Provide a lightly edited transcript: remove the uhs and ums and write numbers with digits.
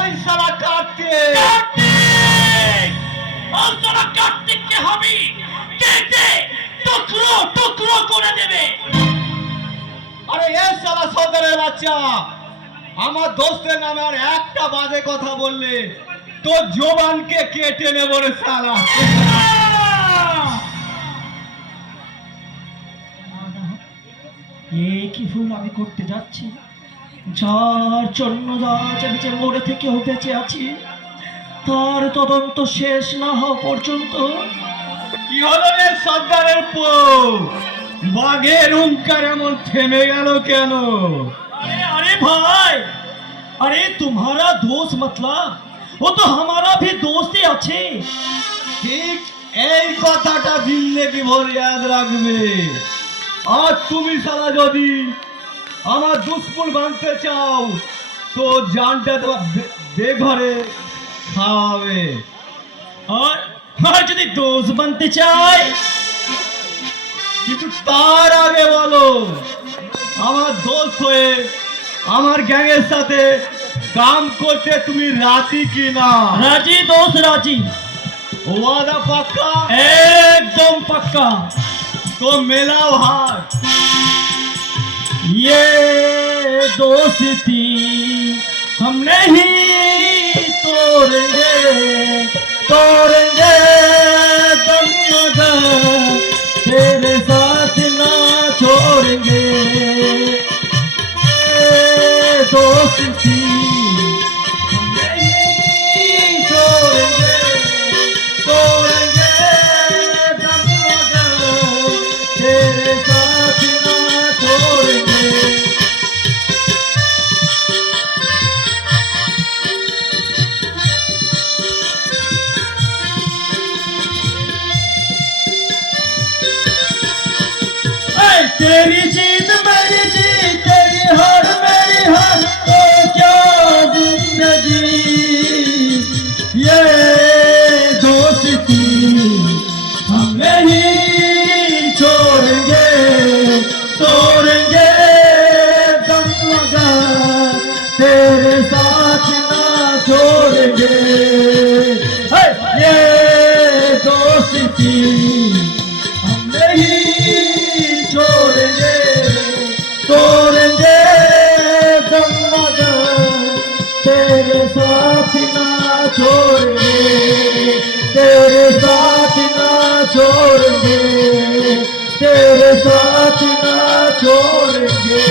ওই শালা কার্তিক। ওই শালা কার্তিককে আমি কেটে টুকরো টুকরো করে দেবে। আরে এ শালা সর্দারের বাচ্চা, আমার দোস্তের নামে আর একটা বাজে কথা বললে তোর জবানকে কেটে নেব রে শালা। কি ভুল আমি করতে যাচ্ছি? যার জন্য বেঁচে মরে থেকেও বেঁচে আছি, তার তদন্ত শেষ না হওয়া পর্যন্ত। কি হলো রে সর্দারের পো, বাঘের হুঙ্কার এমন থেমে গেল কেন? अरे भाई, अरे तुम्हारा दोस्त मतलब वो तो हमारा भी दोस्त ही अच्छे। ঠিক এই কথাটা জিন্দেগি ভর ইয়াদ রাখবে। আর তুমি শালা যদি আমার দুশ্মন বানতে চাও তো জানটা তোমার বেঘরে খাওয়াবে। और যদি दोस्त बनते চাই, কিন্তু তার আগে বলো আমার দোস্ত হয়ে আমার গ্যাংয়ের সাথে কাম করতে তুমি রাজি কি না? राजी दोस्त राजी, ওয়াদা পাক্কা? एकदम पक्का। তো মেলাও হাত। ये दोस्ती हम नहीं तोड़ेंगे, तोड़ेंगे दम मगर तेरे साथ ना छोड़ेंगे। ये दोस्ती हम नहीं छोड़ेंगे, तोड़ेंगे दम मगर तेरे साथ ना छोड़ेंगे। तेरी जीत मेरी जीत, तेरी हार मेरी हार, तो क्या जिंदगी। ये दोस्ती हम नहीं छोड़ेंगे, तोड़ेंगे दम मगर तेरे साथ ना छोड़ेंगे। ये दोस्ती हम नहीं छोड़ेंगे, तोड़ेंगे दम मगर तेरे साथ ना छोड़ेंगे, तेरे साथ ना छोड़ेंगे, तेरे साथ ना छोड़ेंगे।